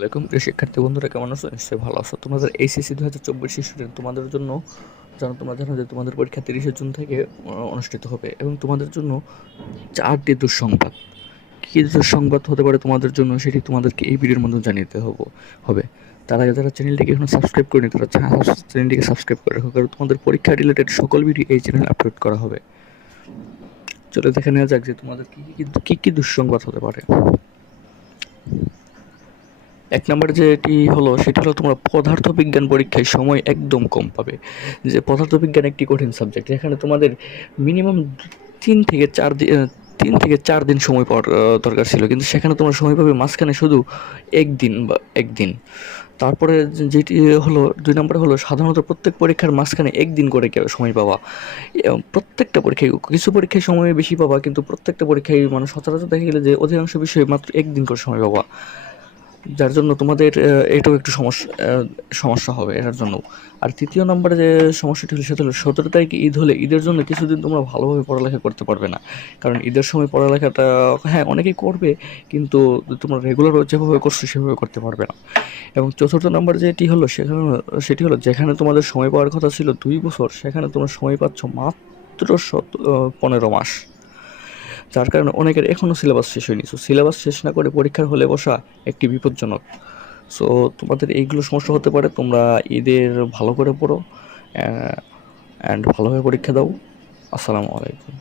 ওয়ালাইকুম প্রিয় শিক্ষার্থী বন্ধুরা, কেমন আছো? নিশ্চয়ই ভালো আছো। তোমাদের এইচএসসি 2024 স্টুডেন্ট, তোমাদের জন্য তোমরা জানো যে তোমাদের পরীক্ষা 30শে জুন থেকে অনুষ্ঠিত হবে এবং তোমাদের জন্য 4টি দুঃসংবাদ। কী দুঃসংবাদ হতে পারে তোমাদের জন্য, সেটি তোমাদেরকে এই ভিডিওর মাধ্যমে জানিয়ে হবে। তার আগে যারা চ্যানেলটিকে এখনো সাবস্ক্রাইব করেনি তারা চ্যানেলটিকে সাবস্ক্রাইব করে রাখো, কারণ তোমাদের পরীক্ষা রিলেটেড সকল ভিডিও এই চ্যানেলে আপলোড করা হবে। চলো দেখে নেওয়া যাক যে তোমাদের কী দুঃসংবাদ হতে পারে। এক নম্বরে যেটি হলো সেটি হলো তোমরা পদার্থবিজ্ঞান পরীক্ষায় সময় একদম কম পাবে। যে পদার্থবিজ্ঞান একটি কঠিন সাবজেক্ট, যেখানে তোমাদের মিনিমাম 3 থেকে 4 দিন সময় পাওয়ার দরকার ছিল, কিন্তু সেখানে তোমরা সময় পাবে মাঝখানে শুধু একদিন। তারপরে যেটি হলো 2 নম্বরে হলো সাধারণত প্রত্যেক পরীক্ষার মাঝখানে একদিন করে সময় পাওয়া। প্রত্যেকটা পরীক্ষায়, কিছু পরীক্ষায় সময় বেশি পাবা, কিন্তু প্রত্যেকটা পরীক্ষায় মানে সচরাচর দেখা গেলে যে অধিকাংশ বিষয়ে মাত্র একদিন করে সময় পাবা, যার জন্য তোমাদের এটাও একটু সমস্যা হবে এটার জন্য। আর 3য় নম্বরে যে সমস্যাটি হলো সেটা হলো 17 তারিখে ঈদ হলে ঈদের জন্য কিছুদিন তোমরা ভালোভাবে পড়ালেখা করতে পারবে না, কারণ ঈদের সময় পড়ালেখাটা হ্যাঁ অনেকেই করবে, কিন্তু তোমরা রেগুলার যেভাবে করছো সেভাবে করতে পারবে না। এবং 4র্থ নম্বর সেটি হলো যেখানে তোমাদের সময় পাওয়ার কথা ছিল 2 বছর, সেখানে তোমরা সময় পাচ্ছ মাত্র 15 মাস, যার কারণে অনেকের এখনও সিলেবাস শেষ হয়নি। সো সিলেবাস শেষ না করে পরীক্ষার হলে বসা একটি বিপজ্জনক। সো তোমাদের এইগুলো সমস্যা হতে পারে। তোমরা ঈদের ভালো করে পড়ো অ্যান্ড ভালোভাবে পরীক্ষা দাও। আসসালামু আলাইকুম।